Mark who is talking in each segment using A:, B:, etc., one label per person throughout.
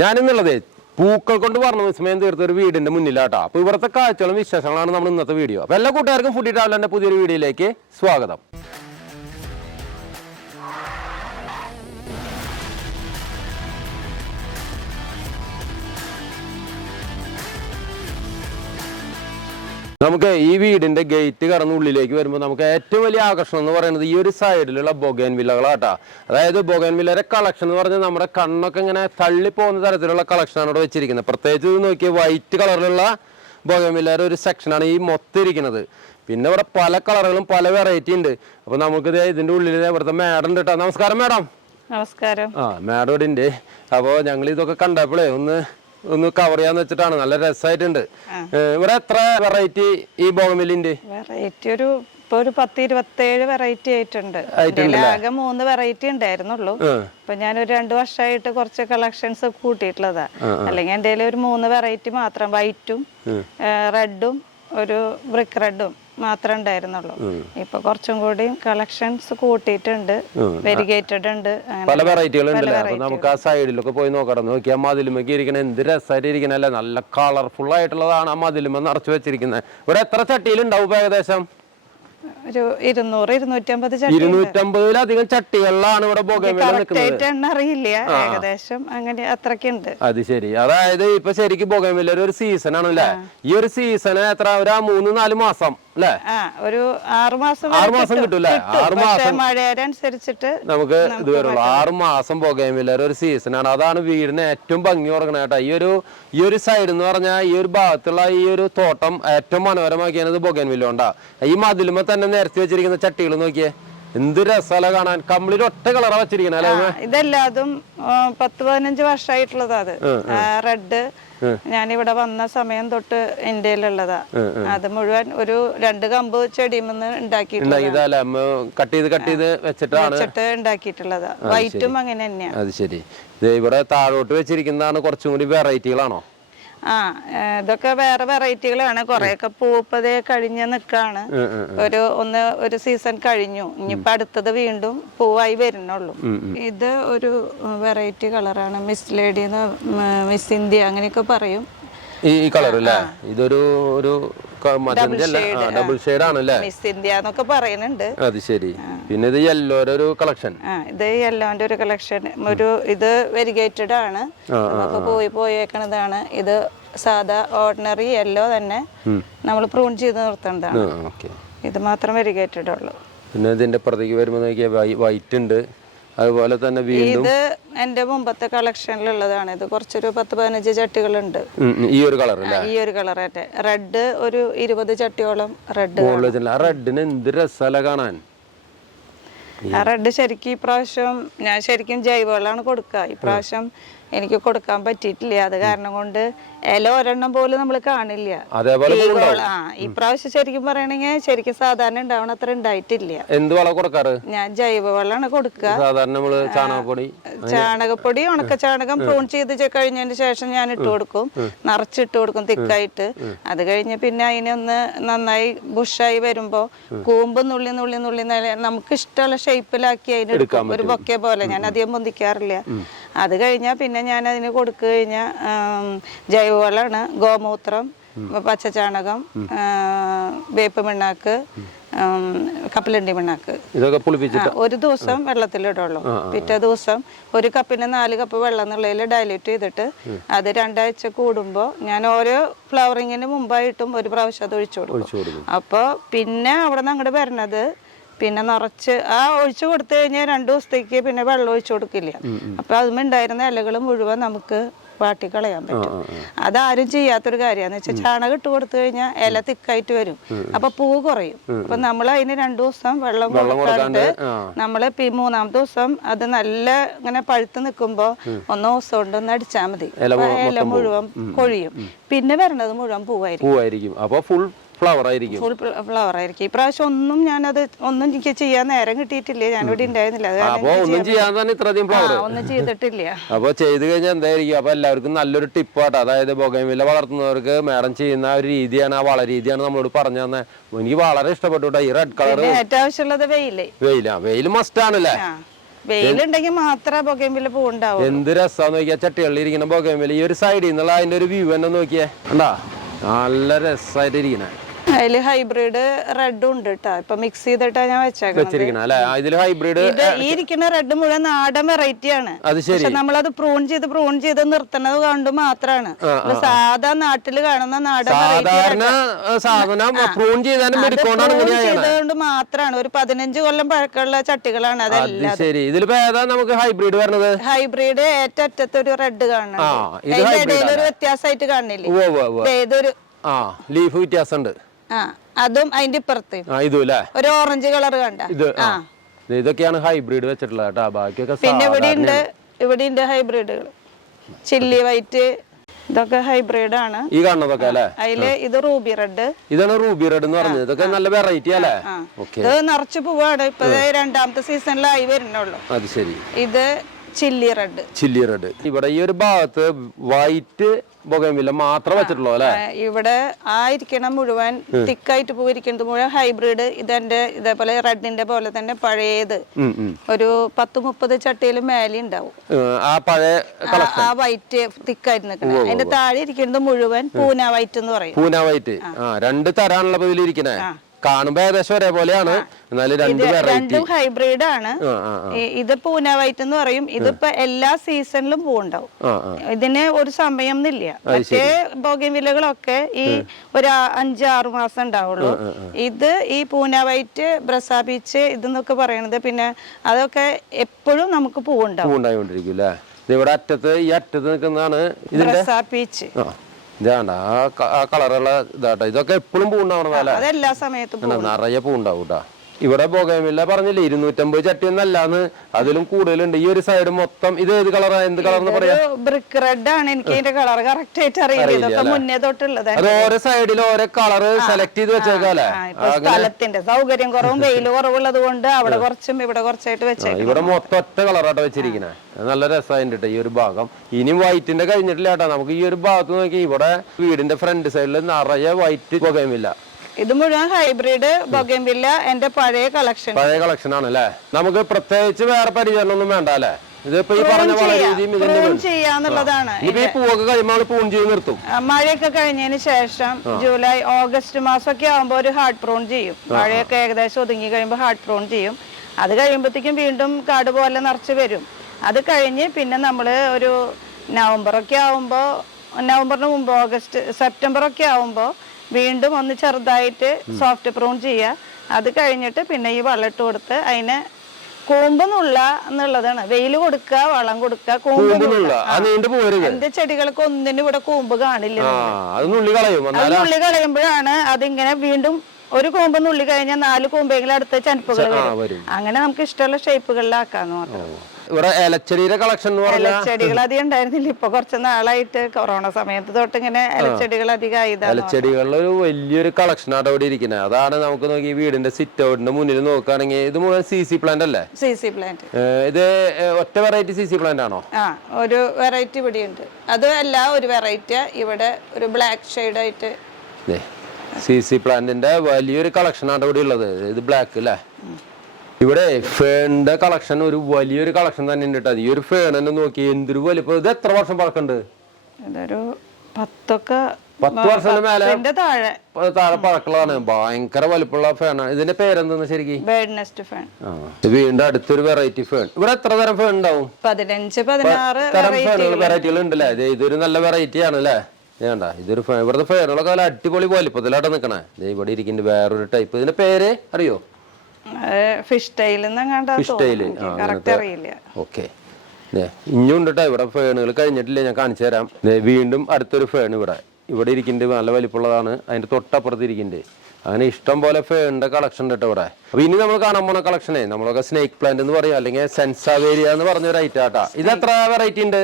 A: ഞാനിന്നുള്ളത് പൂക്കൾ കൊണ്ട് പറഞ്ഞ വിസ്മയം തീർത്ത ഒരു വീടിന്റെ മുന്നിലാട്ടോ. അപ്പൊ ഇവിടുത്തെ കാഴ്ചകളും വിശേഷങ്ങളാണ് നമ്മൾ ഇന്നത്തെ വീഡിയോ. അപ്പൊ എല്ലാ കൂട്ടുകാർക്കും ഫുഡി ട്രാവലറിന്റെ പുതിയൊരു വീഡിയോയിലേക്ക് സ്വാഗതം. നമുക്ക് ഈ വീടിന്റെ ഗേറ്റ് കടന്ന് ഉള്ളിലേക്ക് വരുമ്പോൾ നമുക്ക് ഏറ്റവും വലിയ ആകർഷണം എന്ന് പറയുന്നത് ഈ ഒരു സൈഡിലുള്ള ബൊഗേൻ വില്ലകളാട്ടാ അതായത് ബൊഗേൻ വില്ലയുടെ കളക്ഷൻ എന്ന് പറഞ്ഞാൽ നമ്മുടെ കണ്ണൊക്കെ ഇങ്ങനെ തള്ളി പോകുന്ന തരത്തിലുള്ള കളക്ഷനാണ് ഇവിടെ വെച്ചിരിക്കുന്നത്. പ്രത്യേകിച്ച് ഇത് നോക്കിയ വൈറ്റ് കളറിലുള്ള ബൊഗേൻ വില്ലയുടെ ഒരു സെക്ഷനാണ് ഈ മൊത്തം ഇരിക്കുന്നത്. പിന്നെ ഇവിടെ പല കളറുകളും പല വെറൈറ്റി ഉണ്ട്. അപ്പൊ നമുക്ക് ഇതിന്റെ ഉള്ളിൽ ഇവിടുത്തെ മാഡം ഉണ്ട് കേട്ടോ നമസ്കാരം മാഡം
B: നമസ്കാരം.
A: ആ മാഡം ഇവിടെ ഉണ്ട് അപ്പോൾ ഞങ്ങൾ ഇതൊക്കെ കണ്ടപ്പോഴേ ഒന്ന് ഒന്ന് കവർ ചെയ്യാന്ന് വെച്ചിട്ടാണ്. നല്ല രസമായിട്ടുണ്ട് ഇവിടെ എത്ര വെറൈറ്റി ഈ ബോഗമില്ലിന്റെ
B: വെറൈറ്റി ഒരു ഇപ്പൊ ഒരു പത്ത് ഇരുപത്തേഴ് വെറൈറ്റി ആയിട്ടുണ്ട് ആകെ മൂന്ന് വെറൈറ്റി ഉണ്ടായിരുന്നുള്ളൂ. ഇപ്പൊ ഞാൻ ഒരു രണ്ടു വർഷമായിട്ട് കുറച്ച് കളക്ഷൻസ് കൂട്ടിയിട്ടുള്ളതാ. അല്ലെങ്കിൽ എന്റെ ഒരു മൂന്ന് വെറൈറ്റി മാത്രം. വൈറ്റും റെഡും ഒരു ബ്രിക്ക് റെഡും മാത്രമേ ഉണ്ടായിരുന്നുള്ളൂ. ഇപ്പൊ കുറച്ചും കൂടി കളക്ഷൻസ് കൂട്ടിയിട്ടുണ്ട്. വെരിഗേറ്റഡ് ഉണ്ട്.
A: പല വെറൈറ്റികൾ ഉണ്ടല്ലേ അപ്പൊ നമുക്ക് ആ സൈഡിലൊക്കെ പോയി നോക്കണം. നോക്കിയാൽ മതിലുമൊക്കെ ഇരിക്കണ. എന്ത് രസമായിട്ട് ഇരിക്കണല്ലേ? നല്ല കളർഫുൾ ആയിട്ടുള്ളതാണ് ആ മതിലുമ നിറച്ചു വെച്ചിരിക്കുന്നത്. ഇവിടെ എത്ര ചട്ടിയിലുണ്ടാവും ഏകദേശം?
B: ഒരു ഇരുന്നൂറ് ഇരുന്നൂറ്റമ്പത് ചട്ടി
A: ഇരുന്നൂറ്റമ്പതിലധികം ചട്ടികളിലാണ് ഇവിടെ
B: അറിയില്ല. ഏകദേശം അങ്ങനെ അത്രക്കുണ്ട്
A: അത് ശരി. അതായത് ഇപ്പൊ ശരിക്കും ബൊഗമില്ല ഒരു സീസൺ ആണല്ലേ? ഈ ഒരു സീസൺ എത്ര? ഒരു മൂന്ന് നാല് മാസം. അല്ലേ
B: ഒരു
A: നമുക്ക് ഇത് വരുള്ളൂ. ആറ് മാസം പുകയുമില്ല ഒരു സീസണാണ് അതാണ് വീടിന് ഏറ്റവും ഭംഗി ഉറങ്ങണ കേട്ടോ. ഈ ഒരു ഈ ഒരു സൈഡ് എന്ന് പറഞ്ഞാൽ ഈ ഒരു ഭാഗത്തുള്ള ഈ ഒരു തോട്ടം ഏറ്റവും മനോഹരമാക്കിയത് കൊണ്ടാ. ഈ മതിലുമ്പോ തന്നെ നിരത്തി വെച്ചിരിക്കുന്ന ചട്ടികൾ നോക്കിയേ. എന്ത് രസമല്ല കാണാൻ. കംപ്ലീറ്റ് ഒറ്റ കളറാ വെച്ചിരിക്കണ അല്ലേ
B: ആ, ഇതെല്ലാതും പത്ത് പതിനഞ്ച് വർഷമായിട്ടുള്ളതാ അത്. റെഡ് ഞാനിവിടെ വന്ന സമയം തൊട്ട് ഇന്ത്യയിലുള്ളതാ. അത് മുഴുവൻ ഒരു രണ്ട് കമ്പ് ചെടിമെന്ന് വെച്ചിട്ട് ഉണ്ടാക്കിയിട്ടുള്ളതാ. വൈറ്റും അങ്ങനെ തന്നെയാണ്
A: അത് ശരി. ഇവിടെ താഴോട്ട് വെച്ചിരിക്കുന്നതാണ് കുറച്ചും കൂടി വെറൈറ്റികളാണോ?
B: ആ ഇതൊക്കെ വേറെ വെറൈറ്റികളാണ്. കുറെയൊക്കെ പൂപ്പതേ കഴിഞ്ഞ് നിക്കാണ്. ഒരു ഒന്ന് ഒരു സീസൺ കഴിഞ്ഞു. ഇനിയിപ്പോ അടുത്തത് വീണ്ടും പൂവായി വരുന്നുള്ളൂ. ഇത് ഒരു വെറൈറ്റി കളറാണ്. മിസ് ലേഡി മിസ് ഇന്ത്യ അങ്ങനെയൊക്കെ പറയും.
A: ഈ ഈ കളർ അല്ലേ ഇതൊരു ഒരു ഡബിൾ ഷെയ്ഡ് ആണല്ലേ?
B: മിസ് ഇന്ത്യ എന്നൊക്കെ പറയുന്നുണ്ട്.
A: അത് ശരി. പിന്നെ ഇത് യെല്ലോയുടെ ഒരു കളക്ഷൻ
B: ഇത് യെല്ലോന്റെ ഒരു കളക്ഷൻ ഒരു ഇത് വെരിഗേറ്റഡ് ആണ്. നമുക്ക് പോയി പോയേക്കണതാണ്. ഇത് സാധാ ഓർഡിനറി യെല്ലോ തന്നെ നമ്മൾ പ്രൂൺ ചെയ്ത് നിർത്തേണ്ടതാണ് ഇത് മാത്രം വെരിഗേറ്റഡ് ഉള്ളൂ.
A: പിന്നെ ഇതിന്റെ പുറത്തേക്ക് വരുമ്പോൾ നോക്കിയാൽ വൈറ്റ് ഉണ്ട്. അതുപോലെ തന്നെ വീണ്ടും
B: ഇത് എന്റെ മുമ്പത്തെ കളക്ഷനിലുള്ളതാണ്. ഇത് കുറച്ചൊരു പത്ത് പതിനഞ്ച് ചട്ടികളുണ്ട്.
A: ഈ ഒരു കളർ
B: ഈ ഒരു കളറേറ്റെ റെഡ് ഒരു ഇരുപത് ചട്ടിയോളം റെഡ്
A: റെഡിന് എന്ത് രസമല്ല കാണാൻ.
B: റെഡ് ശരിക്കും ഇപ്രാവശ്യം ഞാൻ ശരിക്കും ജൈവവളമാണ് കൊടുക്കുക. ഇപ്രാവശ്യം എനിക്ക് കൊടുക്കാൻ പറ്റിയിട്ടില്ല. അത് കാരണം കൊണ്ട് ഇല ഒരെണ്ണം പോലും നമ്മൾ കാണില്ല.
A: അതേപോലെ
B: ആ ഇപ്രാവശ്യം ശരിക്കും പറയണെങ്കിൽ ശരിക്കും സാധാരണ ഉണ്ടാവണ അത്ര ഉണ്ടായിട്ടില്ല.
A: എന്ത് വളം കൊടുക്കാറ്?
B: ഞാൻ ജൈവവളമാണ് കൊടുക്കുക
A: സാധാരണ നമ്മൾ ചാണകപ്പൊടി?
B: ചാണകപ്പൊടി ഉണക്ക ചാണകം പ്രൂൺ ചെയ്ത് കഴിഞ്ഞതിന് ശേഷം ഞാൻ ഇട്ട് കൊടുക്കും. നിറച്ചിട്ട് കൊടുക്കും തിക്കായിട്ട്. അത് കഴിഞ്ഞ് പിന്നെ അതിനൊന്ന് നന്നായി ബുഷായി വരുമ്പോ കൂമ്പ് നുള്ളി നുള്ളി നുള്ളി നമുക്ക് ഇഷ്ടമുള്ള ഷേപ്പിലാക്കി അതിന് എടുക്കും. ഒരു ബൊക്കെ പോലെ. ഞാൻ അധികം പൊന്തിക്കാറില്ല. അത് കഴിഞ്ഞാൽ പിന്നെ ഞാൻ അതിന് കൊടുക്കുക കഴിഞ്ഞാൽ ജൈവവളമാണ് ഗോമൂത്രം പച്ചചാണകം വേപ്പ് മിണ്ണാക്ക് കപ്പലണ്ടി മിണ്ണാക്ക്.
A: ഇതൊക്കെ പുളിപ്പിച്ചിട്ട്?
B: ഒരു ദിവസം വെള്ളത്തിലിടുള്ളൂ പിറ്റേ ദിവസം ഒരു കപ്പിന് നാല് കപ്പ് വെള്ളം എന്നുള്ളതിൽ ഡയലൂറ്റ് ചെയ്തിട്ട് അത് രണ്ടാഴ്ച കൂടുമ്പോൾ ഞാൻ ഓരോ ഫ്ലവറിങ്ങിന് മുമ്പായിട്ടും ഒരു പ്രാവശ്യം അത് ഒഴിച്ചു കൊടുക്കും. അപ്പോൾ പിന്നെ അവിടെ നിന്ന് അങ്ങോട്ട് വരണത് പിന്നെ നിറച്ച് ആ ഒഴിച്ചു കൊടുത്തു കഴിഞ്ഞാൽ രണ്ടു ദിവസത്തേക്ക് പിന്നെ വെള്ളം ഒഴിച്ചു കൊടുക്കില്ല. അപ്പൊ അതുമുണ്ടായിരുന്ന ഇലകൾ മുഴുവൻ നമുക്ക് വാട്ടിക്കളയാൻ പറ്റും. അതാരും ചെയ്യാത്തൊരു കാര്യമാന്ന് വെച്ചാൽ ചാണകം ഇട്ട് കൊടുത്തു കഴിഞ്ഞാൽ ഇല തിക്കായിട്ട് വരും. അപ്പൊ പൂ കുറയും. അപ്പൊ നമ്മൾ അതിന് രണ്ടു ദിവസം വെള്ളം കൊടുക്കാണ്ട് നമ്മൾ മൂന്നാമത്തെ ദിവസം അത് നല്ല ഇങ്ങനെ പഴുത്ത് നിൽക്കുമ്പോ ഒന്ന് ദിവസം കൊണ്ട് ഒന്ന് അടിച്ചാൽ മതി. ഇല മുഴുവൻ കൊഴിയും. പിന്നെ വരണത് മുഴുവൻ പൂവായിരിക്കും.
A: പൂവായിരിക്കും. അപ്പൊ ഫുൾ ഫ്ലവർ ആയിരിക്കും.
B: ഫുൾ ഫ്ലവർ ആയിരിക്കും. ഇപ്രാവശ്യം ഒന്നും ഞാനത് ഒന്നും എനിക്ക് ചെയ്യാൻ നേരം കിട്ടിയിട്ടില്ല. ഇവിടെ ഉണ്ടായിരുന്നില്ല.
A: അപ്പൊ ഒന്നും ചെയ്യാൻ തന്നെ ഇത്രയധികം ഫ്ലവർ
B: ഒന്നും ചെയ്തിട്ടില്ല.
A: അപ്പൊ ചെയ്ത് കഴിഞ്ഞാൽ എന്തായിരിക്കും? അപ്പൊ എല്ലാവർക്കും നല്ലൊരു ടിപ്പാട്ടോ അതായത് ബൊഗൈൻവില്ല വളർത്തുന്നവർക്ക് മാഡം ചെയ്യുന്ന ഒരു രീതിയാണ് ആ വള രീതിയാണ് നമ്മളോട് പറഞ്ഞു തന്നെ. എനിക്ക് വളരെ ഇഷ്ടപ്പെട്ടു ഈ റെഡ് കളർ
B: ഏറ്റവും ആവശ്യമുള്ളത് വെയിൽ
A: വെയിലാ വെയിൽ മസ്റ്റ് ആണല്ലേ
B: വെയിലുണ്ടെങ്കിൽ മാത്രമേ ബൊഗേമ്പിൽ പൂണ്ടാവും
A: എന്ത് രസാന്ന് നോക്കിയാ ചട്ടികളിൽ ഇരിക്കുന്ന ബൊഗേമിൽ ഈ ഒരു സൈഡിൽ നിന്നുള്ള അതിന്റെ ഒരു വ്യൂ തന്നെ നോക്കിയേ. കണ്ടാ? നല്ല രസമായിട്ട് ഇരിക്കണേ
B: അതിൽ ഹൈബ്രിഡ് റെഡും ഉണ്ട് കേട്ടോ ഇപ്പൊ മിക്സ് ചെയ്തിട്ടാ ഞാൻ വെച്ചേക്കുന്നത്
A: ഹൈബ്രിഡ്
B: ഈ ഇരിക്കുന്ന റെഡ് മുഴുവൻ നാടൻ വെറൈറ്റി ആണ്. പക്ഷെ നമ്മളത് പ്രൂൺ ചെയ്ത് പ്രൂൺ ചെയ്ത് നിർത്തണത് കണ്ടു മാത്രാണ്. സാധാ നാട്ടിൽ കാണുന്ന നാടൻ. ചെയ്തുകൊണ്ട് മാത്രാണ്. ഒരു പതിനഞ്ച് കൊല്ലം പഴക്കമുള്ള ചട്ടികളാണ്
A: അത്
B: അതെല്ലാം.
A: ശരി. ഇതിലിപ്പോ ഏതാ നമുക്ക് ഹൈബ്രിഡ് വരുന്നത്
B: ഹൈബ്രിഡ് ഏറ്ററ്റത്ത് ഒരു റെഡ് കാണണം ഇടയിൽ ഒരു വ്യത്യാസമായിട്ട് കാണില്ലേ? ഇതൊരു
A: ആ ലീഫ് വ്യത്യാസമുണ്ട്.
B: അതും അതിന്റെ ഇപ്പുറത്ത്. ഒരു ഓറഞ്ച് കളർ കണ്ട.
A: ഇതൊക്കെയാണ് ഹൈബ്രിഡ് വെച്ചിട്ടുള്ളത് കേട്ടോ. ബാക്കിയൊക്കെ
B: പിന്നെ ഇവിടെ
A: ഇവിടെയുണ്ട്
B: ഉണ്ട് ഇവിടെ ഉണ്ട് ഹൈബ്രിഡുകൾ ചില്ലി വൈറ്റ് ഇതൊക്കെ ഹൈബ്രിഡ് ആണ്.
A: ഈ കാണുന്നതൊക്കെ അല്ലേ
B: അതിൽ ഇത് റൂബി റെഡ്
A: ഇതാണ് റൂബി റെഡ് എന്ന് പറഞ്ഞത്. ഇതൊക്കെ നല്ല വെറൈറ്റി അല്ലേ?
B: ഇത് നിറച്ച് പൂവാണ്. ഇപ്പൊ രണ്ടാമത്തെ സീസണിലായി വരുന്നുള്ളൂ.
A: അത് ശരി.
B: ഇത് ചില്ലി റെഡ്
A: ചില്ലി റെഡ് ഇവിടെ ഈ ഒരു ഭാഗത്ത് വൈറ്റ് ബൊഗമില്ല മാത്രം വെച്ചിട്ടുള്ളൂ അല്ലേ?
B: ഇവിടെ ആയിരിക്കണം മുഴുവൻ തിക്കായിട്ട് പോയിരിക്കുന്നത് മുഴുവൻ ഹൈബ്രിഡ് ഇതെന്റെ ഇതേപോലെ റെഡിന്റെ പോലെ തന്നെ പഴയത്. ഒരു പത്ത് മുപ്പത് ചട്ടിയിൽ മേലെ ഉണ്ടാവും.
A: ആ പഴയ
B: ആ- ആ വൈറ്റ് തിക്കായിട്ട് നിൽക്കുന്നത് അതിന്റെ താഴെ ഇരിക്കുന്നത് മുഴുവൻ പൂന വൈറ്റ് എന്ന് പറയും.
A: പൂന വൈറ്റ് ആ. രണ്ട് തരാനുള്ള ഇതിലിരിക്കണേ കാണുമ്പോ ഏകദേശം ഒരേപോലെയാണ്. എന്നാലും രണ്ട്
B: രണ്ടും ഹൈബ്രിഡ് ആണ്. ഇത് പൂന വൈറ്റ് എന്ന് പറയും. ഇതിപ്പോ എല്ലാ സീസണിലും
A: പൂണ്ടാവും
B: ഇതിന് ഒരു സമയം എന്നില്ല മറ്റേ ബോഗിൻവില്ലകളൊക്കെ ഈ ഒരു അഞ്ചാറ് അഞ്ച് ആറ് മാസം ഉണ്ടാവുള്ളൂ ഇത് ഈ പൂന വൈറ്റ് ബ്രസ ബീച്ച് ഇതെന്നൊക്കെ പറയണത് പിന്നെ അതൊക്കെ എപ്പോഴും നമുക്ക് പൂവുണ്ടാവും.
A: പൂണ്ടായിക്കൊണ്ടിരിക്കും അല്ലേ ഇത് ഇവിടെ അറ്റത്ത് ഈ അറ്റത്ത് നിൽക്കുന്നതാണ്
B: ബ്രസ ബീച്ച്
A: ഇതാണ്ട ആ കളറുള്ള ഇതാട്ടോ. ഇതൊക്കെ എപ്പോഴും പൂണ്ടാവണം
B: അതെല്ലാ സമയത്തും.
A: നിറയെ പൂണ്ടാവും കേട്ടാ ഇവിടെ ബൊഗമില്ല പറഞ്ഞില്ലേ? ഇരുന്നൂറ്റമ്പത് ചട്ടി ഒന്നല്ലാന്ന്. അതിലും കൂടുതലുണ്ട്. ഈ ഒരു സൈഡ് മൊത്തം ഇത് ഏത് കളറാ എന്ത് കളർ എന്ന് പറയാ?
B: ബ്രിക്ക് റെഡ് ആണ്. എനിക്ക് അതിന്റെ കളർ കറക്റ്റ് ആയിട്ട് അറിയില്ല. മുന്നേ തൊട്ടുള്ളത്
A: അത് ഓരോ സൈഡിലും ഓരോ കളർ സെലക്ട് ചെയ്ത് വെച്ചേക്കാല്ലേ
B: ഇപ്പൊ സ്ഥലത്തിന്റെ സൗകര്യം കുറവും വെയിൽ കുറവുള്ളത് കൊണ്ട് അവിടെ കുറച്ചും ഇവിടെ കുറച്ചായിട്ട് വെച്ചേക്കാം
A: ഇവിടെ മൊത്തം ഒറ്റ കളറായിട്ട് വെച്ചിരിക്കണേ നല്ല രസമായിട്ട് ട്ടോ ഈ ഒരു ഭാഗം. ഇനി വൈറ്റിന്റെ കഴിഞ്ഞിട്ടില്ല കേട്ടോ. നമുക്ക് ഈ ഒരു ഭാഗത്ത് നോക്കി ഇവിടെ വീടിന്റെ ഫ്രണ്ട് സൈഡിൽ നിറയെ വൈറ്റ് ബൊഗമില്ല
B: ഇത് മുഴുവൻ ഹൈബ്രിഡ് ബൊഗൻവില്ല എന്റെ പഴയ കളക്ഷൻ
A: പഴയ കളക്ഷൻ ആണ് അല്ലേ? നമുക്ക് പ്രത്യേകിച്ച് വേറെ പരിചരണം ഒന്നും വേണ്ട അല്ലേ? ഇതിപ്പോ ഈ പറഞ്ഞ
B: ചെയ്യാന്നുള്ളതാണ്
A: ഈ പൂവൊക്കെ കഴിയുമ്പോൾ നമ്മൾ പൂൺ ചെയ്ത് നിർത്തും.
B: മഴയൊക്കെ കഴിഞ്ഞതിന് ശേഷം ജൂലൈ ഓഗസ്റ്റ് മാസം ഒക്കെ ആകുമ്പോൾ ഒരു ഹാർട്ട് പ്രോൺ ചെയ്യും. മഴയൊക്കെ ഏകദേശം ഒതുങ്ങി കഴിയുമ്പോൾ ഹാർട്ട് പ്രോൺ ചെയ്യും. അത് കഴിയുമ്പോഴത്തേക്കും വീണ്ടും കാട് പോലെ നിറച്ച് വരും. അത് കഴിഞ്ഞ് പിന്നെ നമ്മൾ ഒരു നവംബർ ഒക്കെ ആകുമ്പോൾ നവംബറിന് മുമ്പ് ഓഗസ്റ്റ് സെപ്റ്റംബർ ഒക്കെ ആകുമ്പോൾ വീണ്ടും ഒന്ന് ചെറുതായിട്ട് സോഫ്റ്റ് പ്രൂൺ ചെയ്യുക. അത് കഴിഞ്ഞിട്ട് പിന്നെ ഈ വളമിട്ട് ഇട്ട് കൊടുത്ത് അതിനെ കൂമ്പെന്നുള്ള എന്നുള്ളതാണ്. വെയിൽ കൊടുക്കുക വളം കൊടുക്കുക കൂമ്പ് എന്റെ ചെടികൾക്ക് ഒന്നിനും ഇവിടെ കൂമ്പ് കാണില്ല.
A: അത് നുള്ളി
B: കളയുമ്പോഴാണ് അതിങ്ങനെ വീണ്ടും ഒരു കൂമ്പ് നുള്ളി കഴിഞ്ഞാൽ നാല് കൂമ്പെങ്കിലും അടുത്ത ചനപ്പുകൾ അങ്ങനെ നമുക്ക് ഇഷ്ടമുള്ള ഷേപ്പുകളിലാക്കാന്ന് മാത്രം.
A: ഇവിടെ ഇലച്ചെടിയുടെ കളക്ഷൻ
B: ഇലച്ചെടികൾ അധികം ഉണ്ടായിരുന്നില്ല. ഇപ്പൊ കുറച്ച് നാളായിട്ട് കൊറോണ സമയത്ത് തൊട്ട് ഇങ്ങനെ ഇലച്ചെടികൾ അധികം
A: ഇലച്ചെടികളിൽ ഒരു വലിയൊരു കളക്ഷൻ ആണ് അവിടെ ഇരിക്കുന്നത് അതാണ് നമുക്ക് നോക്കി വീടിന്റെ സിറ്റ് ഔട്ടിന്റെ മുന്നിൽ നോക്കുകയാണെങ്കിൽ ഇത് മുഴുവൻ സി സി പ്ലാന്റ് അല്ലേ?
B: സി സി പ്ലാന്റ്
A: ഇത് ഒറ്റ വെറൈറ്റി സി സി പ്ലാന്റ് ആണോ?
B: ആ ഒരു വെറൈറ്റി ഇവിടെ ഉണ്ട്. അത് എല്ലാ ഒരു വെറൈറ്റി ഇവിടെ ഒരു ബ്ലാക്ക് ഷെയ്ഡ് ആയിട്ട്.
A: സി സി പ്ലാന്റിന്റെ വലിയൊരു കളക്ഷൻ ആണ് ഇവിടെ ഉള്ളത്. ഇത് ബ്ലാക്ക് അല്ലേ ഇവിടെ ഫേണിന്റെ കളക്ഷൻ ഒരു വലിയൊരു കളക്ഷൻ തന്നെ ഉണ്ട് കേട്ടോ ഈ ഒരു ഫേൺ തന്നെ നോക്കി എന്തൊരു വലിപ്പം ഇത് എത്ര വർഷം പഴക്കമുണ്ട്
B: ഇതൊരു പത്തൊക്കെ
A: പത്ത് വർഷം മേലെ
B: താഴെ.
A: താഴെ പഴക്കളാണ് ഭയങ്കര വലിപ്പമുള്ള ഫേണാണ് ഇതിന്റെ പേരെന്താ ശരിക്കും? വീണ്ടും അടുത്തൊരു വെറൈറ്റി ഫേൺ ഇവിടെ എത്ര തരം ഫേൺ ഉണ്ടാവും?
B: പതിനഞ്ച് പതിനാറ്
A: തരം ഫേണുകൾ വെറൈറ്റികൾ ഉണ്ടല്ലേ? ഇത് ഇതൊരു നല്ല വെറൈറ്റി ആണ് അല്ലേ വേണ്ട ഇതൊരു ഇവിടുത്തെ ഫേണുകളൊക്കെ നല്ല അടിപൊളി വലിപ്പത്തിലാട്ട് നിക്കണേ. ഇവിടെ ഇരിക്കുന്നുണ്ട് വേറൊരു ടൈപ്പ് ഇതിന്റെ പേര് അറിയോ?
B: ഫിഷ് ടൈൽ
A: ഫിഷ്
B: കറക്റ്റ് അറിയില്ല.
A: ഓക്കെ. ഇനിയും ഉണ്ട് ട്ടോ ഇവിടെ ഫേണുകൾ കഴിഞ്ഞിട്ടില്ല ഞാൻ കാണിച്ചു തരാം. വീണ്ടും അടുത്തൊരു ഫേൺ ഇവിടെ. ഇവിടെ ഇരിക്കുന്നുണ്ട് നല്ല വലിപ്പമുള്ളതാണ്. അതിന്റെ തൊട്ടപ്പുറത്ത് ഇരിക്കുന്നുണ്ട് അങ്ങനെ ഇഷ്ടം പോലെ ഫേണിന്റെ കളക്ഷൻ ഉണ്ട് കേട്ടോ ഇവിടെ. അപ്പൊ ഇനി നമ്മൾ കാണാൻ പോണ കളക്ഷനെ നമ്മളൊക്കെ സ്നേക്ക് പ്ലാന്റ് എന്ന് പറയും അല്ലെങ്കിൽ സെൻസാവേരിയ എന്ന് പറഞ്ഞ ഒരു ഐറ്റം ആട്ടാ ഇത് എത്ര വെറൈറ്റി ഉണ്ട്?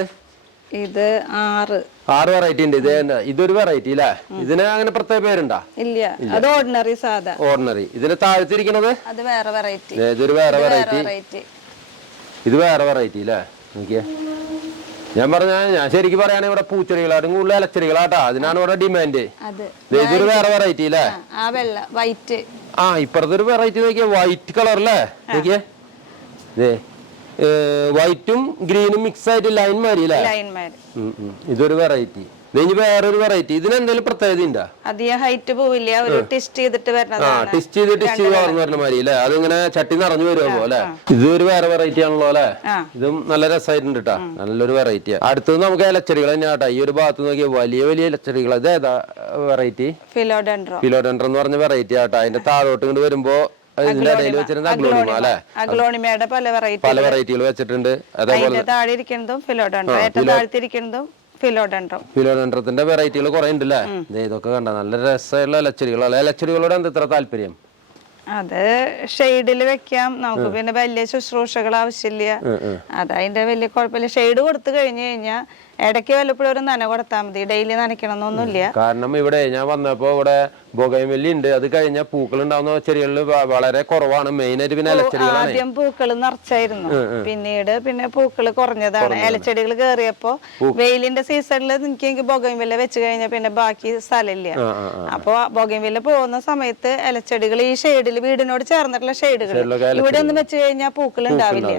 B: ഇത് ആറ്.
A: ആറ് വെറൈറ്റി ഉണ്ട്. ഇത്. ഇതൊരു വെറൈറ്റി അല്ലേ ഇതിന് അങ്ങനെ പ്രത്യേക പേരുണ്ടാ?
B: ഇല്ല. അത് ഓർഡിനറി സാധാ.
A: ഓർഡിനറി ഇതിന് താഴ്ത്തിരിക്കണത്?
B: അത് വേറെ വെറൈറ്റി
A: ഇതൊരു വേറെ വെറൈറ്റി ഇത് വേറെ വെറൈറ്റി അല്ലേ നോക്കിയേ. ഞാൻ പറഞ്ഞ ഞാൻ ശരിക്കും പറയുകയാണെങ്കിൽ ഇവിടെ പൂച്ചെടികളാട്ടും കൂടുതൽ ഇലച്ചെടികളാട്ടാ. അതിനാണ് ഇവിടെ ഡിമാൻഡ് ഇതൊരു വേറെ വെറൈറ്റി അല്ലേ
B: വൈറ്റ്
A: ആ ഇപ്പുറത്തെ ഒരു വെറൈറ്റി നോക്കിയേ. വൈറ്റ് കളർ അല്ലേ നോക്കിയേ. ദേ വൈറ്റും ഗ്രീനും മിക്സ് ആയിട്ട് ലൈൻ മാരി അല്ലേ
B: ലൈൻമാര്
A: ഉം, ഉം. ഇതൊരു വെറൈറ്റി വേറൊരു വെറൈറ്റി ഇതിന് എന്തെങ്കിലും പ്രത്യേകത ഉണ്ടോ
B: അധികം ഹൈറ്റ് പോവില്ല. ഒരു ടിസ്റ്റ് ചെയ്തിട്ട്
A: ആ
B: വരുന്നതാണ്
A: ടിസ്റ്റ് ചെയ്ത് ടിസ്റ്റ് ചെയ്ത് വളർന്നു വരുന്ന മാതിരി അല്ലേ അതിങ്ങനെ ചട്ടി നിറഞ്ഞു വരുമ്പോ ഇത് ഒരു വേറെ വെറൈറ്റി ആണല്ലോ അല്ലെ ഇതും നല്ല രസമായിട്ടുണ്ട് കേട്ടാ നല്ലൊരു വെറൈറ്റി അടുത്തത് നമുക്ക് ഇലച്ചെടികൾ തന്നെ കേട്ടാ ഈ ഒരു ഭാഗത്ത് നോക്കിയാൽ വലിയ വലിയ ഇലച്ചെടികൾ. ഇത് ഏതാ വെറൈറ്റി
B: ഫിലോഡെൻഡ്രോ
A: ഫിലോഡൻഡ്രോ എന്ന് പറഞ്ഞ വെറൈറ്റി ആട്ടാ അതിന്റെ താഴോട്ട് ഇങ്ങോട്ട് വരുമ്പോ ഇതിന്റെ ഇടയിൽ വെച്ചിരുന്ന അഗ്ലോണിമ അല്ലെ?
B: അഗ്ലോണിമയുടെ പല വെറൈറ്റി
A: പല വെറൈറ്റികൾ വെച്ചിട്ടുണ്ട്. അതേപോലെ
B: താഴെ ഇരിക്കുന്നതും ഫിലോഡെൻഡ്രോ ഏറ്റവും താഴ്ത്തിരിക്കുന്നതും ഫിലോഡെൻഡ്രോ
A: ഫിലോഡെൻഡ്രത്തിന്റെ വെറൈറ്റികൾ കുറെ ഉണ്ടല്ലേ? ഇതൊക്കെ കണ്ട? നല്ല രസമുള്ള ഇലച്ചെടികളല്ലേ ഇലച്ചെടികളോട് എന്താ ഇത്ര താല്പര്യം?
B: അത് ഷെയ്ഡിൽ വെക്കാം. നമുക്ക് പിന്നെ വലിയ ശുശ്രൂഷകൾ ആവശ്യമില്ല. അതതിന്റെ വലിയ കുഴപ്പമില്ല. ഷെയ്ഡ് കൊടുത്തു കഴിഞ്ഞു കഴിഞ്ഞാൽ ഇടയ്ക്ക് വല്ലപ്പോഴും ഒരു നന കൊടുത്താൽ മതി. ഡെയിലി നനയ്ക്കണം എന്നൊന്നുമില്ല
A: കാരണം ഇവിടെ ഞാൻ വന്നപ്പോ ഇവിടെ ബൊഗൈമല്ലി ഉണ്ട് അത് കഴിഞ്ഞാൽ പൂക്കൾ ഉണ്ടാവുന്ന ചെടികളിൽ വളരെ കുറവാണ്. മെയിൻ ആയിട്ട് പിന്നെ ഇലച്ചെടികളാണ്.
B: ആദ്യം പൂക്കൾ നിറച്ചായിരുന്നു. പിന്നീട് പിന്നെ പൂക്കൾ കുറഞ്ഞതാണ്. ഇലച്ചെടികൾ കയറിയപ്പോ വെയിലിന്റെ സീസണിൽ എനിക്ക് എനിക്ക് ബൊഗൈമല്ല വെച്ച് കഴിഞ്ഞാൽ പിന്നെ ബാക്കി സ്ഥലമില്ല. അപ്പൊ ബൊഗൈമല്ല പോകുന്ന സമയത്ത് ഇലച്ചെടികൾ ഈ ഷെയ്ഡിൽ വീടിനോട് ചേർന്നിട്ടുള്ള ഷെയ്ഡുകൾ ഇവിടെ ഒന്ന് വെച്ച് കഴിഞ്ഞാൽ പൂക്കൾ ഉണ്ടാവില്ല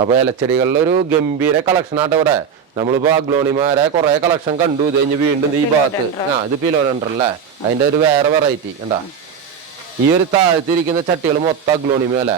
A: അപ്പൊ ഇലച്ചെടികളിലൊരു ഗംഭീര കളക്ഷൻ ആട്ടോ ഇവിടെ. നമ്മളിപ്പോ അഗ്ലോണിമാരെ കുറെ കളക്ഷൻ കണ്ടു. ഇത് കഴിഞ്ഞ് വീണ്ടും ഈ ഭാഗത്ത്. ആ ഇത് പിലോഡൻഡർ അല്ലേ? അതിന്റെ ഒരു വേറെ വെറൈറ്റി കണ്ടാ? ഈ ഒരു താഴ്ത്തിരിക്കുന്ന ചട്ടികൾ മൊത്തം അഗ്ലോണിമ അല്ലേ?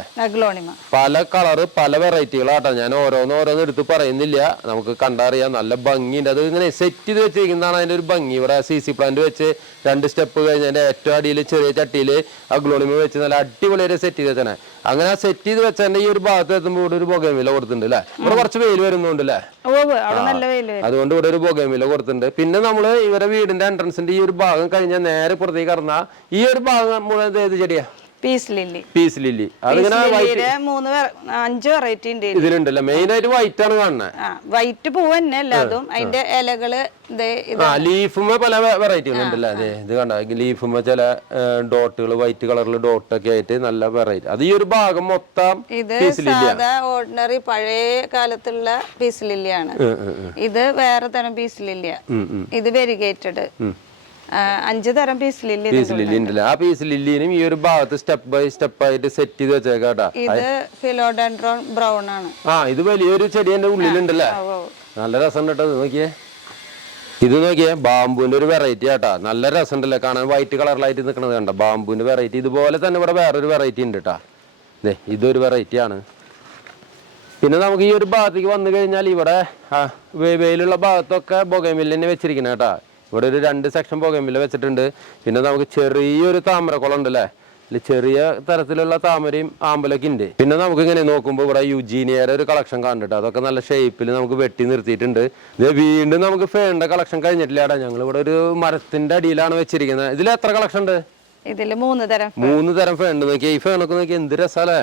A: പല കളറ് പല വെറൈറ്റികളാട്ടോ ഞാൻ ഓരോന്ന് ഓരോന്ന് എടുത്ത് പറയുന്നില്ല. നമുക്ക് കണ്ടറിയാം. നല്ല ഭംഗിയുണ്ട്. അത് ഇങ്ങനെ സെറ്റ് ചെയ്ത് വെച്ചിരിക്കുന്നതാണ് അതിന്റെ ഒരു ഭംഗി. ഇവിടെ സി സി പ്ലാന്റ് വെച്ച് രണ്ട് സ്റ്റെപ്പ് കഴിഞ്ഞ് അതിന്റെ ഏറ്റവും അടിയിൽ ചെറിയ ചട്ടിയിൽ അഗ്ലോണിമ വെച്ച് നല്ല അടിപൊളിയായിട്ട് സെറ്റ് ചെയ്ത് വെച്ചാണ് അങ്ങനെ ആ സെറ്റ് ചെയ്ത് വെച്ചതിന്റെ ഈ ഒരു ഭാഗത്ത് എത്തുമ്പോൾ ഇവിടെ ഒരു ബൊഗമില കൊടുത്തിട്ടുണ്ട് അല്ലേ ഇവിടെ കുറച്ച് വെയിൽ വരുന്നുണ്ട് അല്ലേ അതുകൊണ്ട് ഇവിടെ ഒരു ബൊഗമില കൊടുത്തിട്ടുണ്ട്. പിന്നെ നമ്മൾ ഇവരെ വീടിന്റെ എൻട്രൻസിന്റെ ഈ ഒരു ഭാഗം കഴിഞ്ഞാൽ നേരെ പുറത്തേക്ക് ഇറങ്ങാ ഈ ഒരു ഭാഗം മുഴുവൻ ഏത് ചെടിയാ?
B: പീസ് ലില്ലി
A: പീസ് ലില്ലി അതിങ്ങനെ
B: മൂന്ന് അഞ്ച് വെറൈറ്റി ഉണ്ട്
A: ഇതിലുണ്ടല്ലോ. മെയിൻ ആയിട്ട് വൈറ്റ് ആണ് കാണുന്നത്
B: വൈറ്റ് പൂ തന്നെ അല്ലാതും അതിന്റെ
A: ഇലകൾ ലീഫുമ്മ പല വെറൈറ്റികൾ ഉണ്ടല്ലോ. അതെ ഇത് കണ്ട? ലീഫുമ്മ ചില ഡോട്ടുകൾ വൈറ്റ് കളറിൽ ഡോട്ട് ഒക്കെ ആയിട്ട് നല്ല വെറൈറ്റി അത് ഈ ഒരു ഭാഗം മൊത്തം
B: ഇത് സാധാ ഓർഡിനറി പഴയ കാലത്തുള്ള പീസ് ലില്ലിയാണ് ഇത് വേറെ തരം പീസ് ലില്ലിയ ഇത് വെരിഗേറ്റഡ് അഞ്ച് തരം പീസ് ലില്ലി
A: പീസ് ലില്ലി ഉണ്ടല്ലേ? ആ പീസ് ലില്ലിനും ഈ ഒരു ഭാഗത്ത് സ്റ്റെപ്പ് ബൈ സ്റ്റെപ്പ് ആയിട്ട് സെറ്റ് ചെയ്ത് വെച്ചേക്കാട്ടാ
B: ഇത് ഫിലോഡെൻഡ്രോൺ ബ്രൗൺ ആണ്.
A: ആ ഇത് വലിയൊരു ചെടി എന്റെ ഉള്ളിലുണ്ടല്ലേ. നല്ല രസം കേട്ടോ ഇത് നോക്കിയേ. ഇത് നോക്കിയേ ബാമ്പുവിന്റെ ഒരു വെറൈറ്റി ആട്ടാ നല്ല രസമുണ്ടല്ലേ? കാണാൻ വൈറ്റ് കളറിലായിട്ട് നിൽക്കുന്നത് കണ്ടോ? ബാമ്പുവിന്റെ വെറൈറ്റി ഇതുപോലെ തന്നെ ഇവിടെ വേറൊരു വെറൈറ്റി ഉണ്ട് കേട്ടാ ദേ ഇതൊരു വെറൈറ്റി ആണ്. പിന്നെ നമുക്ക് ഈ ഒരു ഭാഗത്തേക്ക് വന്നു കഴിഞ്ഞാൽ ഇവിടെ വെയിലുള്ള ഭാഗത്തൊക്കെ ബൊഗമില്ലെന്നെ വെച്ചിരിക്കണം കേട്ടാ ഇവിടെ ഒരു രണ്ട് സെക്ഷൻ ബൊഗമില്ല വെച്ചിട്ടുണ്ട്. പിന്നെ നമുക്ക് ചെറിയൊരു താമരക്കുളം ഉണ്ടല്ലേ? അല്ലേ ചെറിയ തരത്തിലുള്ള താമരയും ആമ്പലൊക്കെ ഉണ്ട്. പിന്നെ നമുക്ക് ഇങ്ങനെ നോക്കുമ്പോൾ ഇവിടെ യുജീനിയയുടെ ഒരു കളക്ഷൻ കണ്ടിട്ട് അതൊക്കെ നല്ല ഷേപ്പിൽ നമുക്ക് വെട്ടി നിർത്തിയിട്ടുണ്ട്. ഇത് വീണ്ടും നമുക്ക് ഫേണിന്റെ കളക്ഷൻ കഴിഞ്ഞിട്ടില്ലാടാ ഞങ്ങൾ ഇവിടെ ഒരു മരത്തിന്റെ അടിയിലാണ് വെച്ചിരിക്കുന്നത്. ഇതിൽ എത്ര കളക്ഷൻ ഉണ്ട്?
B: ഇതിൽ മൂന്ന് തരം
A: മൂന്ന് തരം ഫേണ്ട് നോക്കിയാ നോക്കിയേ. ഈ ഫേണൊക്കെ നോക്കിയാൽ എന്ത് രസാലേ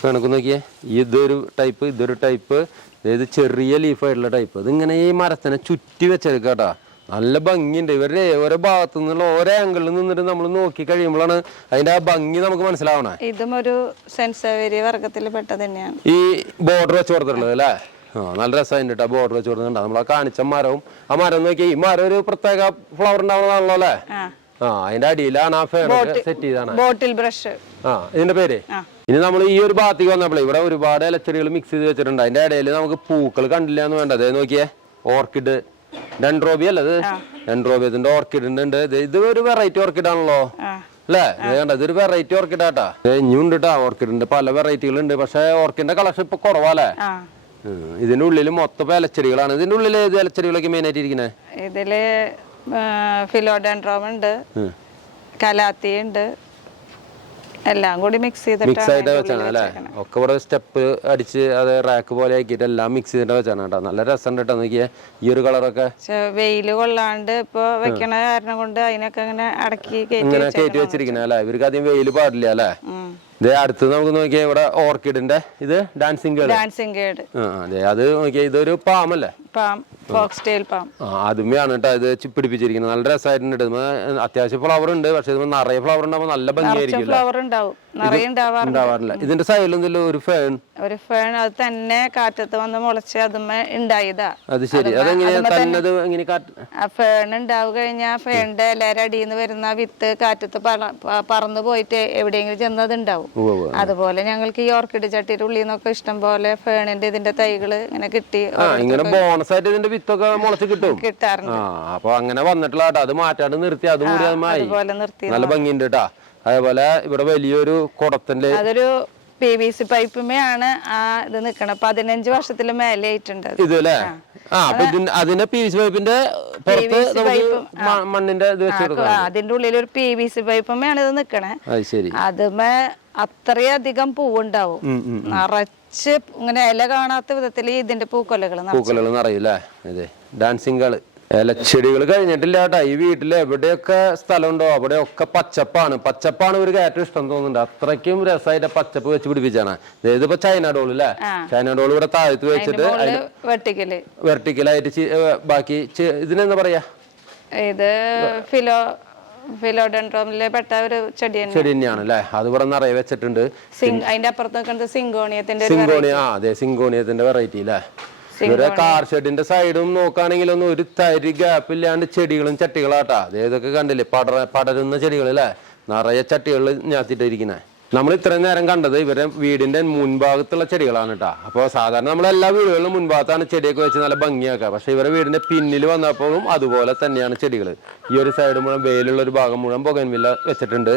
A: ഫേണൊക്കെ നോക്കിയേ. ഇതൊരു ടൈപ്പ് ഇതൊരു ടൈപ്പ് ഇത് ചെറിയ ലീഫായിട്ടുള്ള ടൈപ്പ് ഇതിങ്ങനെ ഈ മരത്തിനെ ചുറ്റി വെച്ചെടുക്കാട്ടാ നല്ല ഭംഗിയുണ്ട്. ഇവരുടെ ഓരോ ഭാഗത്തു നിന്നുള്ള ഓരോ ആംഗിളിൽ നിന്നിട്ട് നമ്മൾ നോക്കി കഴിയുമ്പോഴാണ് അതിന്റെ ആ ഭംഗി നമുക്ക് മനസ്സിലാവണേ.
B: ഇതും ഒരു സെൻസവേരിയ വർഗത്തിൽ പെട്ടത് തന്നെയാണ്.
A: ഈ ബോർഡർ വെച്ച് കൊടുത്തിട്ടുള്ളത് അല്ലേ? ആ നല്ല രസം കേട്ടോ ബോർഡർ വെച്ച് കൊടുത്തിട്ടുണ്ട്. നമ്മൾ ആ കാണിച്ച മരവും ആ മരം നോക്കി. ഈ മരം ഒരു പ്രത്യേക ഫ്ലവർ ഉണ്ടാവുന്നതാണല്ലോ അല്ലേ?
B: ആ.
A: അതിന്റെ അടിയിലാണ് ആ ഫേർ സെറ്റ് ചെയ്താണ്
B: ബോട്ടിൽ ബ്രഷ്
A: ആ ഇതിന്റെ പേര്. ഇനി നമ്മൾ ഈ ഒരു ഭാഗത്തേക്ക് വന്നപ്പോൾ ഇവിടെ ഒരുപാട് ഇലച്ചെടികൾ മിക്സ് ചെയ്ത് വെച്ചിട്ടുണ്ട്. അതിന്റെ ഇടയിൽ നമുക്ക് പൂക്കൾ കണ്ടില്ല എന്ന് വേണ്ട. അതായത് നോക്കിയേ ഓർക്കിഡ് ഡെൻഡ്രോബി അല്ലത് ഡെൻഡ്രോബി അതിന്റെ ഓർക്കിഡ് ഉണ്ട് ഇത് ഇത് ഒരു വെറൈറ്റി ഓർക്കിഡ് ആണല്ലോ. അല്ലേ? കണ്ട ഇതൊരു വെറൈറ്റി ഓർക്കിഡ് ആട്ടാ. ഇനിയുണ്ട് കേട്ടാ ഉണ്ട് പല വെറൈറ്റികൾ ഉണ്ട്. പക്ഷെ ഓർക്കിഡിന്റെ കളക്ഷൻ ഇപ്പൊ കുറവാല്ലേ? ഇതിന്റെ ഉള്ളിൽ മൊത്തം ഇലച്ചെടികളാണ്. ഇതിന്റെ ഉള്ളിൽ ഏത് ഇലച്ചെടികളൊക്കെ മെയിൻ ആയിട്ട് ഇരിക്കുന്നത്
B: ഇതിൽ ഫിലോഡൻഡ്രോം ഉണ്ട്. കലാത്തി ഉണ്ട്. എല്ലാം കൂടി മിക്സ്
A: മിക്സ് ആയിട്ട് വെച്ചാണ് അല്ലേ? ഒക്കെ ഇവിടെ സ്റ്റെപ്പ് അടിച്ച് അത് റാക്ക് പോലെ ആക്കിയിട്ട് എല്ലാം മിക്സ് ചെയ്തിട്ട് വെച്ചാണ് കേട്ടോ. നല്ല രസം കേട്ടോ നോക്കിയേ. ഈ ഒരു കളറൊക്കെ
B: വെയിൽ കൊള്ളാണ്ട് ഇപ്പൊ വെക്കണ കാരണം കൊണ്ട് അതിനൊക്കെ ഇങ്ങനെ അടക്കി
A: ഇങ്ങനെ കയറ്റി വെച്ചിരിക്കണേ അല്ലേ? ഇവർക്ക് അധികം വെയിൽ പാടില്ല അല്ലേ? ഇത് അടുത്ത് നമുക്ക് നോക്കിയാൽ ഇവിടെ ഓർക്കിഡിന്റെ ഇത് ഡാൻസിംഗ് ഗേൾ
B: ഡാൻസിങ് ഗേഡ്
A: അതെ അത് നോക്കിയാൽ ഇതൊരു പാമല്ലേ?
B: Palm fox tail palm.
A: ആ അതുമ്മയാണ് കേട്ടോ ഇത് പിടിപ്പിച്ചിരിക്കുന്നത്. നല്ല രസമായിട്ടുണ്ട് അത്യാവശ്യം ഫ്ലവർ ഉണ്ട് പക്ഷെ ഇത് നിറയെ ഫ്ലവർ ഉണ്ടാകുമ്പോൾ നല്ല ഭംഗിയായിരിക്കും
B: ഫ്ലവർ ഉണ്ടാവും.
A: ഉണ്ടാവാറില്ല. ഇതിന്റെ സൈഡിൽ എന്തെങ്കിലും ഒരു ഫേൺ
B: ഒരു ഫേൺ അത് തന്നെ കാറ്റത്ത് വന്ന് മുളച്ച് അതുമ്മേ ഉണ്ടായതാ.
A: അത് ശരി. അതെങ്ങനെയാ
B: ഫേൺ ഉണ്ടാവുക കഴിഞ്ഞാൽ ഫേണിന്റെ എല്ലാവരും അടിയിൽ നിന്ന് വരുന്ന വിത്ത് കാറ്റത്ത് പറന്നു പോയിട്ട് എവിടെയെങ്കിലും ചെന്നത് ഉണ്ടാവും. അതുപോലെ ഞങ്ങൾക്ക് ഈ ഓർക്കിഡ് ചട്ടിയുടെ ഉള്ളിൽ നിന്നൊക്കെ ഇഷ്ടം പോലെ ഫേണിന്റെ ഇതിന്റെ തൈകൾ ഇങ്ങനെ കിട്ടി.
A: ഇങ്ങനെ ബോണസ് ആയിട്ട് ഇതിന്റെ വിത്തൊക്കെ മുളച്ച് കിട്ടും.
B: കിട്ടാറുണ്ട്.
A: അപ്പൊ അങ്ങനെ വന്നിട്ടുള്ള അത് മാറ്റാണ്ട് നിർത്തി. അതും കൂടി
B: അതുപോലെ നിർത്തി
A: നല്ല ഭംഗിയുണ്ട് കേട്ടാ. അതേപോലെ ഇവിടെ വലിയൊരു കുടത്തിന്റെ
B: അതൊരു പി വി സി പൈപ്പുമേയാണ് ആ ഇത് നിക്കണത്. പതിനഞ്ച് വർഷത്തിൽ മേലെ ആയിട്ടുണ്ട്.
A: ഇത് അല്ലേ? ആ. അപ്പൊ അതിന്റെ പി വി സി പൈപ്പിന്റെ പുറത്ത് മണ്ണിന്റെ ഇത്
B: അതിന്റെ ഉള്ളിൽ ഒരു പി വി സി പൈപ്പുമേയാണ് ഇത് നിക്കണേ. അതുമേ അത്രയധികം പൂവുണ്ടാവും. നിറച്ച് ഇങ്ങനെ ഇല കാണാത്ത വിധത്തിൽ ഇതിന്റെ പൂക്കൊലകൾ
A: പൂക്കൊലകൾ നിറയില്ലേ ഡാൻസിങ് കൾ. ഇലച്ചെടികൾ കഴിഞ്ഞിട്ടില്ല കേട്ടോ. ഈ വീട്ടിൽ എവിടെയൊക്കെ സ്ഥലമുണ്ടോ അവിടെയൊക്കെ പച്ചപ്പാണ്. പച്ചപ്പാണ് ഇവർക്ക് ഏറ്റവും ഇഷ്ടം തോന്നുന്നുണ്ട്. അത്രയ്ക്കും രസമായിട്ട് പച്ചപ്പ് വെച്ച് പിടിപ്പിച്ചാണ്. ഇതിപ്പോ ചൈന ഡോൾ അല്ലേ ചൈന ഡോൾ ഇവിടെ താഴത്ത് വെച്ചിട്ട് വെർട്ടിക്കലായിട്ട് ബാക്കി ഇതിനെന്താ പറയാ?
B: ഇത് ഫിലോ ഫിലോഡെൻഡ്രോമിലെ പെട്ട ഒരു ചെടി തന്നെ.
A: ചെടി തന്നെയാണ് അല്ലേ? അത് ഇവിടെ നിറയെ വെച്ചിട്ടുണ്ട്.
B: അതിന്റെ അപ്പുറത്ത് നിൽക്കുന്നത് സിങ്കോണിയത്തിന്റെ ഒരു
A: സിങ്കോണിയ ആ അതെ സിങ്കോണിയത്തിന്റെ വെറൈറ്റി അല്ലേ? ഇവരെ കാർ ഷെഡിന്റെ സൈഡും നോക്കുകയാണെങ്കിൽ ഒന്നും ഒരു തരി ഗ്യാപ്പ് ഇല്ലാണ്ട് ചെടികളും ചട്ടികളാട്ടാ. ഇതൊക്കെ കണ്ടില്ലേ? പടര പടരുന്ന ചെടികളല്ലേ? നിറയെ ചട്ടികളിൽ ഞാത്തിട്ടിരിക്കണേ നമ്മൾ ഇത്രയും നേരം കണ്ടത് ഇവരെ വീടിന്റെ മുൻഭാഗത്തുള്ള ചെടികളാണ് കേട്ടോ അപ്പോൾ സാധാരണ നമ്മൾ എല്ലാ വീടുകളിലും മുൻഭാഗത്താണ് ചെടിയൊക്കെ വെച്ച് നല്ല ഭംഗിയാക്കുക. പക്ഷെ ഇവരുടെ വീടിന്റെ പിന്നിൽ വന്നപ്പോഴും അതുപോലെ തന്നെയാണ് ചെടികൾ ഈ ഒരു സൈഡ് മുഴുവൻ വെയിലുള്ള ഒരു ഭാഗം മുഴുവൻ പുകൻവില്ല വെച്ചിട്ടുണ്ട്.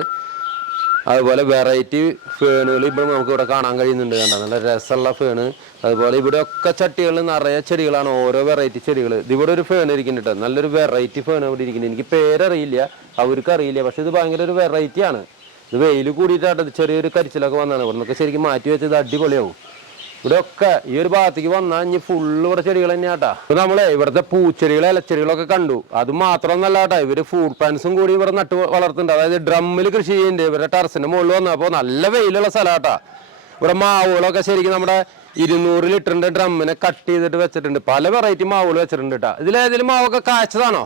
A: അതുപോലെ വെറൈറ്റി ഫേണുകൾ ഇപ്പോഴും നമുക്ക് ഇവിടെ കാണാൻ കഴിയുന്നുണ്ട് കണ്ട? നല്ല രസമുള്ള ഫേണ് അതുപോലെ ഇവിടെ ഒക്കെ ചട്ടികളിൽ നിറയെ ചെടികളാണ്. ഓരോ വെറൈറ്റി ചെടികൾ. ഇവിടെ ഒരു ഫേൺ ഇരിക്കുന്നുണ്ട് കേട്ടോ നല്ലൊരു വെറൈറ്റി ഫേൺ ഇവിടെ ഇരിക്കുന്നുണ്ട്. എനിക്ക് പേരറിയില്ല. അവർക്ക് അറിയില്ല. പക്ഷെ ഇത് ഭയങ്കര ഒരു വെറൈറ്റിയാണ് ഇത് വെയിൽ കൂടിയിട്ടാണ് ഇത് ചെറിയൊരു കരിച്ചിലൊക്കെ വന്നതാണ്. ഇവിടെ നിന്നൊക്കെ ശരിക്കും മാറ്റി വെച്ചത് അടിപൊളിയാവും. ഇവിടെ ഒക്കെ ഈ ഒരു ഭാഗത്തേക്ക് വന്നാൽ ഇനി ഫുള്ള് ഇവിടെ ചെടികൾ തന്നെയാട്ടാ ഇപ്പൊ നമ്മളെ ഇവിടുത്തെ പൂച്ചെടികൾ ഇലച്ചെടികളൊക്കെ കണ്ടു. അത് മാത്രമൊന്നല്ല ഇവർ ഫുഡ് പാൻസും കൂടി ഇവിടെ നട്ട് വളർത്തുന്നുണ്ട്. അതായത് ഡ്രമ്മിൽ കൃഷി ചെയ്യുന്നുണ്ട്. ഇവരുടെ ടെറസിന്റെ മുകളിൽ വന്നപ്പോ നല്ല വെയിലുള്ള സ്ഥലമാട്ടാ ഇവിടെ മാവുകളൊക്കെ ശരിക്കും നമ്മുടെ ഇരുന്നൂറ് ലിറ്ററിന്റെ ഡ്രമ്മിനെ കട്ട് ചെയ്തിട്ട് വെച്ചിട്ടുണ്ട്. പല വെറൈറ്റി മാവുകൾ വെച്ചിട്ടുണ്ട് കേട്ടാ ഇതിലേതെങ്കിലും മാവൊക്കെ കായ്ച്ചതാണോ?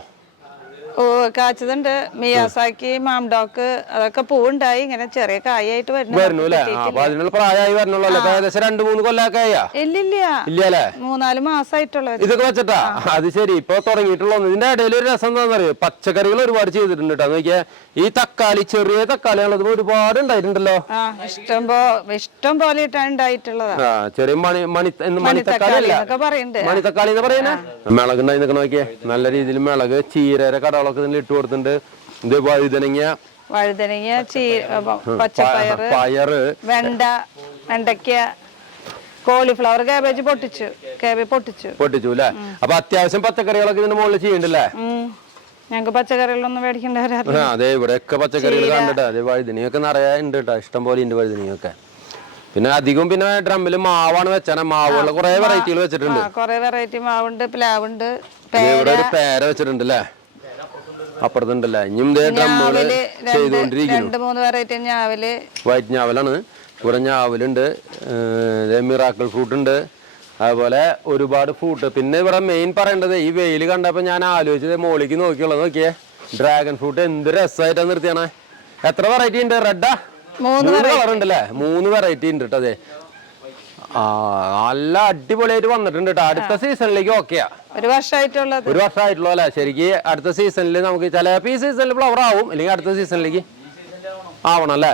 B: ഓ കാച്ചതുണ്ട്. മിയാസാക്കി മാംഡോക്ക് അതൊക്കെ പൂവുണ്ടായി. ഇങ്ങനെ ചെറിയ കായായിട്ട് വരുന്നു.
A: അല്ലേ അപ്പൊ അതിനുള്ള പ്രായമായി വരണല്ലോ അല്ലേ ഏകദേശം രണ്ട് മൂന്ന് കൊല്ലമൊക്കെ ആയാ?
B: ഇല്ലില്ല.
A: ഇല്ല അല്ലേ
B: മൂന്നാൽ മാസമായിട്ടുള്ള
A: ഇതൊക്കെ വെച്ചിട്ടാ? അത് ശരി. ഇപ്പൊ തുടങ്ങിയിട്ടുള്ള. ഇതിന്റെ ഇടയിൽ ഒരു രസം എന്താണെന്നറിയോ പച്ചക്കറികൾ ഒരുപാട് ചെയ്തിട്ടുണ്ട് കേട്ടോ നോക്കിയാ. ഈ തക്കാളി ചെറിയ തക്കാളികളത് ഒരുപാട് ഉണ്ടായിട്ടുണ്ടല്ലോ.
B: ഇഷ്ടം പോ ഇഷ്ടം പോലെ ഉണ്ടായിട്ടുള്ളതാ.
A: ചെറിയ മണി മണി മണിത്തക്കാളി മണിത്തക്കാളി എന്ന് പറയുന്നത് മിളക് ഉണ്ടായി നിൽക്കണ നോക്കിയേ. നല്ല രീതിയിൽ മിളക് ചീരയുടെ കടകളൊക്കെ ഇതിൽ ഇട്ട് കൊടുത്തിട്ടുണ്ട്. ഇത് വഴുതനങ്ങ
B: വഴുതനങ്ങ
A: പയറ്.
B: വെണ്ട വെണ്ടയ്ക്ക കോളിഫ്ലവർ കാബേജ് പൊട്ടിച്ചു കാബേജ് പൊട്ടിച്ചു.
A: പൊട്ടിച്ചു അല്ലേ അപ്പൊ അത്യാവശ്യം പച്ചക്കറികളൊക്കെ ഇതിന്റെ മുകളിൽ ചെയ്യണ്ടല്ലേ?
B: ഞങ്ങൾക്ക് ഞങ്ങക്ക് പച്ചക്കറികളൊന്നും മേടിക്കേണ്ട വരാറില്ല
A: അതെ ഇവിടെയൊക്കെ പച്ചക്കറികൾ കണ്ടിട്ട് അതെ വഴുതനയൊക്കെ നിറയെ ഉണ്ട് കേട്ടോ ഇഷ്ടം പോലെ ഉണ്ട് വഴുതനയൊക്കെ പിന്നെ അധികം പിന്നെ ഡ്രമ്മിൽ മാവാണ് വെച്ചാണ്. മാവുള്ള കുറെ വെറൈറ്റികൾ വെച്ചിട്ടുണ്ട്.
B: കൊറേ വെറൈറ്റി മാവുണ്ട് പ്ലാവുണ്ട്
A: ഇവിടെ ഒരു പേര വെച്ചിട്ടുണ്ട് അല്ലേ അപ്പുറത്തുണ്ടല്ലേ? ഇനിയും ഇതേ
B: ഡ്രമ്മുകൾ
A: ചെയ്തുകൊണ്ടിരിക്കുന്നു. വൈറ്റ് ഞാവലാണ്. ഇവിടെ ഞാവലുണ്ട്. മിറാക്കിൾ ഫ്രൂട്ട് ഉണ്ട്. അതുപോലെ ഒരുപാട് ഫ്രൂട്ട് പിന്നെ ഇവിടെ മെയിൻ പറയേണ്ടത് ഈ വെയിൽ കണ്ടപ്പോൾ ഞാൻ ആലോചിച്ചത് മോളിക്ക് നോക്കിയുള്ളത് നോക്കിയേ. ഡ്രാഗൺ ഫ്രൂട്ട് എന്ത് രസമായിട്ടാണ് നിർത്തിയാണേ. എത്ര വെറൈറ്റി ഉണ്ട്? റെഡാ
B: മൂന്ന്
A: കളർ ഉണ്ടല്ലേ? മൂന്ന് വെറൈറ്റി ഉണ്ട് കേട്ടോ അതെ നല്ല അടിപൊളിയായിട്ട് വന്നിട്ടുണ്ട് കേട്ടോ അടുത്ത സീസണിലേക്ക് ഓക്കെയാ
B: ഒരു വർഷമായിട്ടുള്ളത്.
A: ഒരു വർഷമായിട്ടുള്ള അല്ലേ? ശരിക്ക് അടുത്ത സീസണിൽ നമുക്ക് ചില ഈ സീസണിൽ ഫ്ലവർ ആവും. അല്ലെങ്കിൽ അടുത്ത സീസണിലേക്ക് ആവണം അല്ലേ?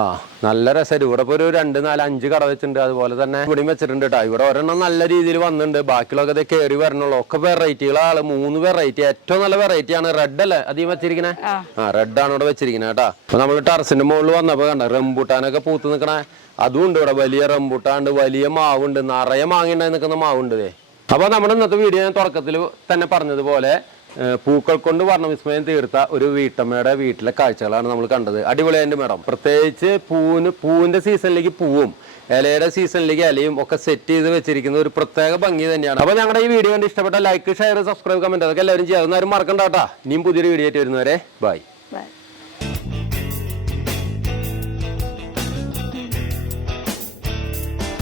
A: ആ നല്ല രസമായിട്ട്. ഇവിടെ ഇപ്പോൾ ഒരു രണ്ട് നാല് അഞ്ച് കട വെച്ചിട്ടുണ്ട്. അതുപോലെ തന്നെ ഇവിടെയും വെച്ചിട്ടുണ്ട് കേട്ടോ ഇവിടെ ഒരെണ്ണം നല്ല രീതിയിൽ വന്നിട്ടുണ്ട്. ബാക്കിയുള്ളൊക്കെ ഇത് കയറി വരണുള്ളൂ. ഒക്കെ വെറൈറ്റികളാണ് മൂന്ന് വെറൈറ്റി ഏറ്റവും നല്ല വെറൈറ്റി ആണ് റെഡ് അല്ലേ? അധികം വെച്ചിരിക്കണേ? ആ. റെഡ് ആണ് ഇവിടെ വെച്ചിരിക്കണേ കേട്ടോ അപ്പൊ നമ്മൾ ടെറസിന്റെ മുകളിൽ വന്നപ്പോൾ കണ്ട? റംബൂട്ടാനൊക്കെ പൂത്ത് നിൽക്കണേ അതും ഉണ്ട് ഇവിടെ. വലിയ റംബൂട്ടാണ്ട് വലിയ മാവുണ്ട്. നിറയെ മാങ്ങിണ്ടായി നിൽക്കുന്ന മാവുണ്ട് അപ്പൊ നമ്മുടെ ഇന്നത്തെ വീഡിയോ ഞാൻ തുടക്കത്തിൽ തന്നെ പറഞ്ഞതുപോലെ പൂക്കൾ കൊണ്ട് വർണവിസ്മയം തീർത്ത ഒരു വീട്ടമ്മയുടെ വീട്ടിലെ കാഴ്ചകളാണ് നമ്മൾ കണ്ടത്. അടിപൊളിയായിട്ട് മേഡം. പ്രത്യേകിച്ച് പൂവിന് പൂവിന്റെ സീസണിലേക്ക് പൂവും ഇലയുടെ സീസണിലേക്ക് ഇലയും ഒക്കെ സെറ്റ് ചെയ്ത് വെച്ചിരിക്കുന്ന ഒരു പ്രത്യേക ഭംഗി തന്നെയാണ്. അപ്പോൾ ഞങ്ങളുടെ ഈ വീഡിയോ കണ്ട് ഇഷ്ടപ്പെട്ട ലൈക്ക് ഷെയർ സബ്സ്ക്രൈബ് കമന്റ് അതൊക്കെ എല്ലാവരും ചെയ്യാവുന്ന ആരും മറക്കണ്ട കേട്ടോ. ഇനിയും പുതിയൊരു വീഡിയോ ആയിട്ട് വരുന്നവരെ ബൈ